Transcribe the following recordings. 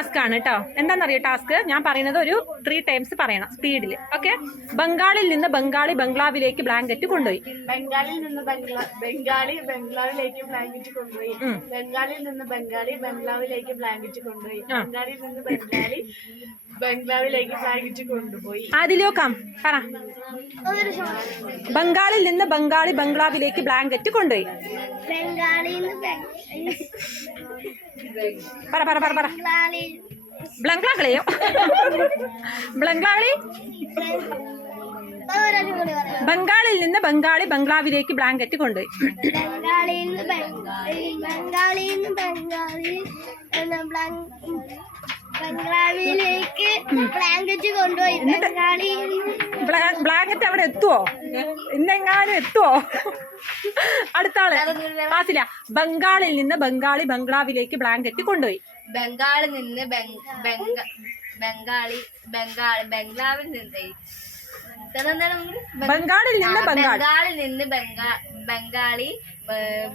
Task ആണ് കേട്ടോ. എന്താണെന്നറിയോ ടാസ്ക്? ഞാൻ പറയുന്നത് ഒരു 3 ടൈംസ് പറയണം സ്പീഡിൽ. ഓക്കെ. ബംഗാളിൽ നിന്ന് ബംഗാളി ബംഗ്ലാവിലേക്ക് ബ്ലാങ്കറ്റ് കൊണ്ടുപോയി. ബംഗാളിൽ നിന്ന് ബംഗാളി ബംഗ്ലാവിലേക്ക് ബ്ലാങ്കറ്റ് കൊണ്ടുപോയി. ബംഗാളിൽ നിന്ന് ബംഗാളി ബംഗ്ലാവിലേക്ക് ബ്ലാങ്കറ്റ് കൊണ്ടുപോയി. ബംഗാളിൽ നിന്ന് ബംഗാളി ബംഗ്ലാവിലേക്ക് ബ്ലാങ്കറ്റ് കൊണ്ടുപോയി. ആദിലോക്കാം പറ. ബംഗാളിൽ നിന്ന് ബംഗാളി ബംഗ്ലാവിലേക്ക് ബ്ലാങ്കറ്റ് കൊണ്ടുപോയി. പറ പറ പറ പറ. ബ്ലങ്ക്ലാക്കളെയോ? ബ്ലങ്ക്ലാളി. ബംഗാളിൽ നിന്ന് ബംഗാളി ബംഗ്ലാവിലേക്ക് ബ്ലാങ്കറ്റ് കൊണ്ടുപോയി. ബംഗ്ലാവിലേക്ക് ബ്ലാങ്കറ്റ് കൊണ്ടുപോയി. ബ്ലാങ്കറ്റ് അവിടെ എത്തുവോ? ഇന്നെങ്ങാനും എത്തുവോ? അടുത്ത ആള് ആസില. ബംഗാളിൽ നിന്ന് ബംഗാളി ബംഗ്ലാവിലേക്ക് ബ്ലാങ്കറ്റ് കൊണ്ടുപോയി. ബംഗാളിൽ നിന്ന് ബംഗ്ലാവിൽ നിന്ന് ബംഗാളിൽ നിന്ന് ബംഗാളി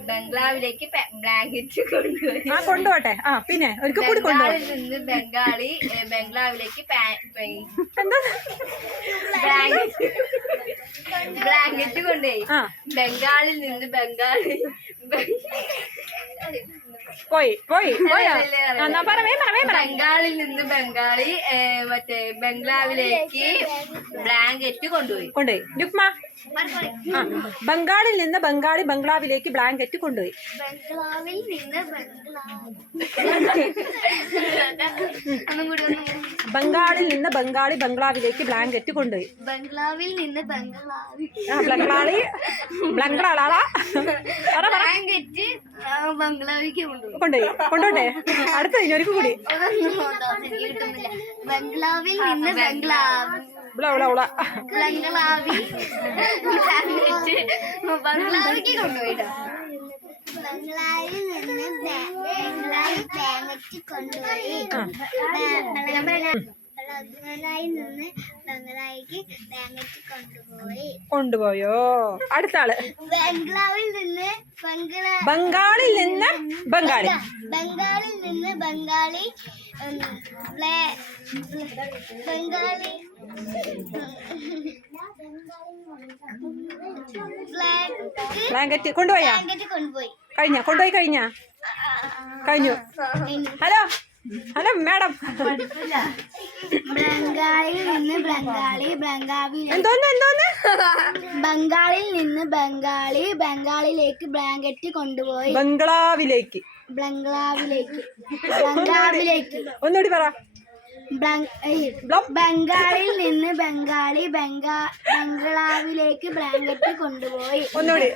ബംഗ്ലാവിലേക്ക് ബ്ലാങ്കറ്റ് കൊണ്ടുപോയി. കൊണ്ടുപോട്ടെ. പിന്നെ ഒരിക്കൽ കൂടി കൊണ്ടുപോയി. നിന്ന് ബംഗാളി ബംഗ്ലാവിലേക്ക് ബ്ലാങ്കറ്റ് കൊണ്ടുപോയി. ബംഗാളിൽ നിന്ന് ബംഗാളിൽ നിന്ന് ബംഗാളി മറ്റേ ബംഗ്ലാവിലേക്ക് ബ്ലാങ്കറ്റ് കൊണ്ടുപോയി. രുക്മ. ബംഗാളിൽ നിന്ന് ബംഗാളി ബംഗ്ലാവിലേക്ക് ബ്ലാങ്കറ്റ് കൊണ്ടുപോയി. ബംഗാളിൽ നിന്ന് ബംഗാളി ബംഗ്ലാവിലേക്ക് ബ്ലാങ്കറ്റ് കൊണ്ടുപോയി. ബംഗ്ലാവിൽ നിന്ന് ബംഗ്ലാളി ബ്ലങ്കളാളാ ബ്ലാങ്കറ്റ് ബംഗ്ലാവിലേക്ക് കൊണ്ടുപോയി. കൊണ്ടോട്ടെ. അടുത്ത ഒരിക്കൽ കൂടി. ബംഗ്ലാവിൽ നിന്ന് ബംഗ്ലാവിലേക്ക് കൊണ്ടുപോയി. ബംഗ്ലാവിൽ നിന്ന് ബ്ലാങ്കറ്റ് കൊണ്ടുപോയി. ബംഗ്ലാവിൽ നിന്ന് ബംഗ്ലാവിലേക്ക് ബ്ലാങ്കറ്റ് കൊണ്ടുപോയോ? അടുത്ത ആള്. ബംഗ്ലാവിൽ നിന്ന് ബംഗാളിൽ നിന്ന് ബംഗാളി ബംഗാളിൽ നിന്ന് ബംഗാളി ബംഗാളി ബ്ലാങ്കറ്റ് കൊണ്ടുപോയി. കഴിഞ്ഞു. Hello madam. ബംഗാളിൽ നിന്ന് ബംഗാളിൽ നിന്ന് ബംഗാളി ബംഗാളിലേക്ക് ബ്ലാങ്കറ്റ് കൊണ്ടുപോയി. ബംഗ്ലാവിലേക്ക്. ഒന്നുകൂടി പറ. ബംഗാളിൽ നിന്ന് ബംഗാളി ബംഗ്ലാവിലേക്ക് ബ്ലാങ്കറ്റ് കൊണ്ടുപോയി. ഒന്നുകൂടി.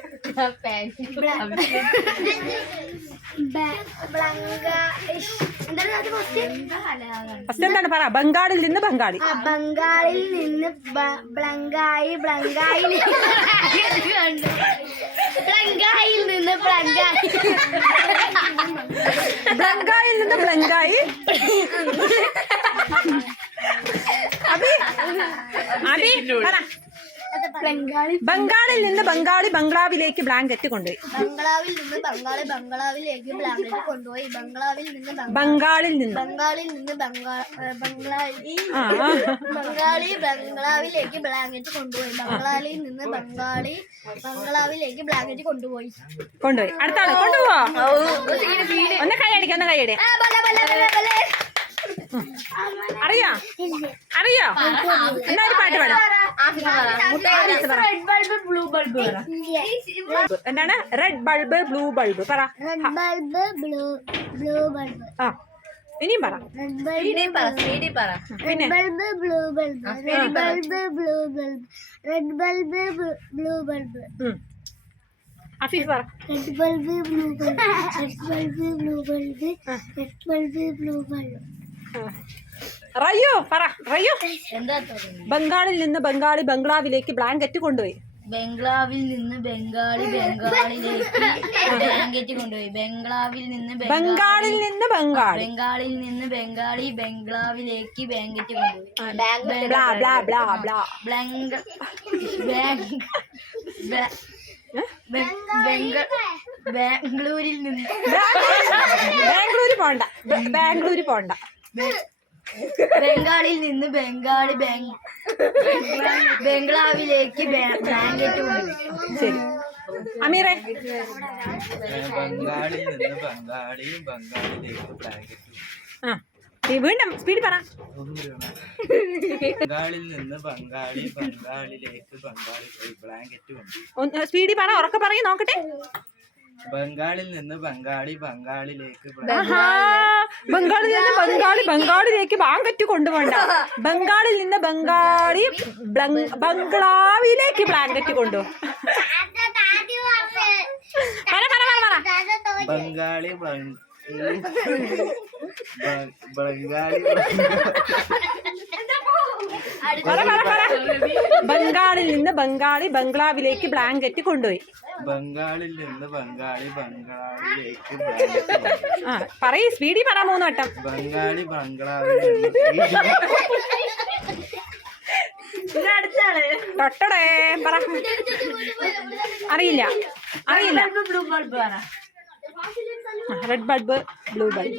എന്താണ് പറ. ബംഗാളിൽ നിന്ന് ബംഗാളി ബംഗാളിൽ നിന്ന് ബ്ലങ്കായി ബ്ലങ്കായിൽ നിന്ന് ബ്ലങ്കായിൽ നിന്ന് ബ്ലങ്കായി. അബി പറ. ബംഗാളിൽ നിന്ന് ബംഗാളി ബംഗ്ലാവിലേക്ക് ബ്ലാങ്കറ്റ് കൊണ്ടുപോയി. ബംഗ്ലാവിൽ നിന്ന് ബംഗാളി ബംഗ്ലാവിലേക്ക് ബ്ലാങ്കറ്റ് കൊണ്ടുപോയി. ബംഗാളിൽ നിന്ന് ബംഗാളിൽ നിന്ന് ബംഗാളി ബംഗ്ലാവിലേക്ക് ബ്ലാങ്കറ്റ് കൊണ്ടുപോയി. ബംഗാളിൽ നിന്ന് ബംഗാളി ബംഗ്ലാവിലേക്ക് ബ്ലാങ്കറ്റ് കൊണ്ടുപോയി. അടുത്ത ആള് കൊണ്ടുപോവോ? ഒന്ന് കൈയടിക്ക. അറിയോ? എന്നാ ഒരു പാട്ട് പാടാം. എന്താണ്? റെഡ് ബൾബ് ബ്ലൂ ബൾബ് പറ. Red bulb blue bulb. ഇനിയും പറ. Red bulb blue bulb. Red bulb blue bulb. Red bulb blue bulb. Afeef പറ. Red bulb blue bulb. Red bulb blue bulb. Red bulb blue bulb. Rayyo പറ. റയ്യോ. ബംഗാളിൽ നിന്ന് Bengali ബംഗ്ലാവിലേക്ക് blanket കൊണ്ടുപോയി. ബംഗ്ലാവിൽ നിന്ന് ബംഗാളി ബംഗാളിലേക്ക് ബ്ലാങ്കറ്റ് കൊണ്ടുപോയി. ബംഗ്ലാവിൽ നിന്ന് ബംഗാളിൽ നിന്ന് ബംഗാളി ബംഗ്ലാവിലേക്ക് ബ്ലാങ്കറ്റ് കൊണ്ടുപോയി. ബാംഗ്ലൂരിൽ നിന്ന് ബാംഗ്ലൂര് പോണ്ട. ബംഗാളിൽ നിന്ന് ബംഗ്ലാവിലേക്ക് ബ്ലാങ്കറ്റ് കൊണ്ടുപോയി. ശരി. അമീറെ? ബംഗാളിൽ നിന്ന് ബംഗാളിയിലേക്ക് ബ്ലാങ്കറ്റ്. ആ വീണ്ടും സ്പീഡ് പറ. ബംഗാളിൽ നിന്ന് ബംഗാളിയിലേക്ക് ബ്ലാങ്കറ്റ് കൊണ്ടു. സ്പീഡിൽ പറ, ഉറക്കെ പറയും നോക്കട്ടെ. ബംഗാളിൽ നിന്ന് ബംഗാളിയിലേക്ക് ആഹാ, ബംഗാളിൽ നിന്ന് ബംഗാളിലേക്ക് ബ്ലാങ്കറ്റ് കൊണ്ടുപോണ്ട. ബംഗാളിൽ നിന്ന് ബംഗ്ലാവിലേക്ക് ബ്ലാങ്കറ്റ് കൊണ്ടു. പറ പറ പറ പറ. ബംഗാളി പറ പറ പറ. ബംഗാളിൽ നിന്ന് ബംഗ്ലാവിലേക്ക് ബ്ലാങ്കറ്റ് കൊണ്ടുപോയി. ബംഗാളിൽ നിന്ന് ബംഗ്ലാവിലേക്ക് ബ്ലാങ്കറ്റ് കൊണ്ടുപോയി. ആ പറയ്, സ്പീഡിൽ പറ 3 വട്ടം. ബംഗ്ലാവിൽ നിന്ന് തൊട്ടടേ പറ. അറിയില്ല. ബ്ലൂ ബൾബ് പറ. Red bulb, blue bulb.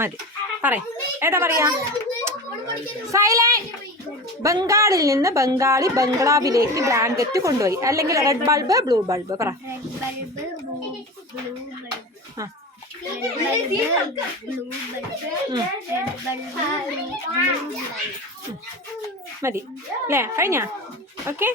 മതി. പറ, ഏതാ പറയാ? സൈലന്റ്. ബംഗാളിൽ നിന്ന് ബംഗ്ലാവിലേക്ക് ബ്ലാങ്കറ്റ് കൊണ്ടുപോയി. അല്ലെങ്കിൽ റെഡ് ബൾബ്, ബ്ലൂ ബൾബ് പറ. മതി അല്ലേ? കഴിഞ്ഞ? ഓക്കെ.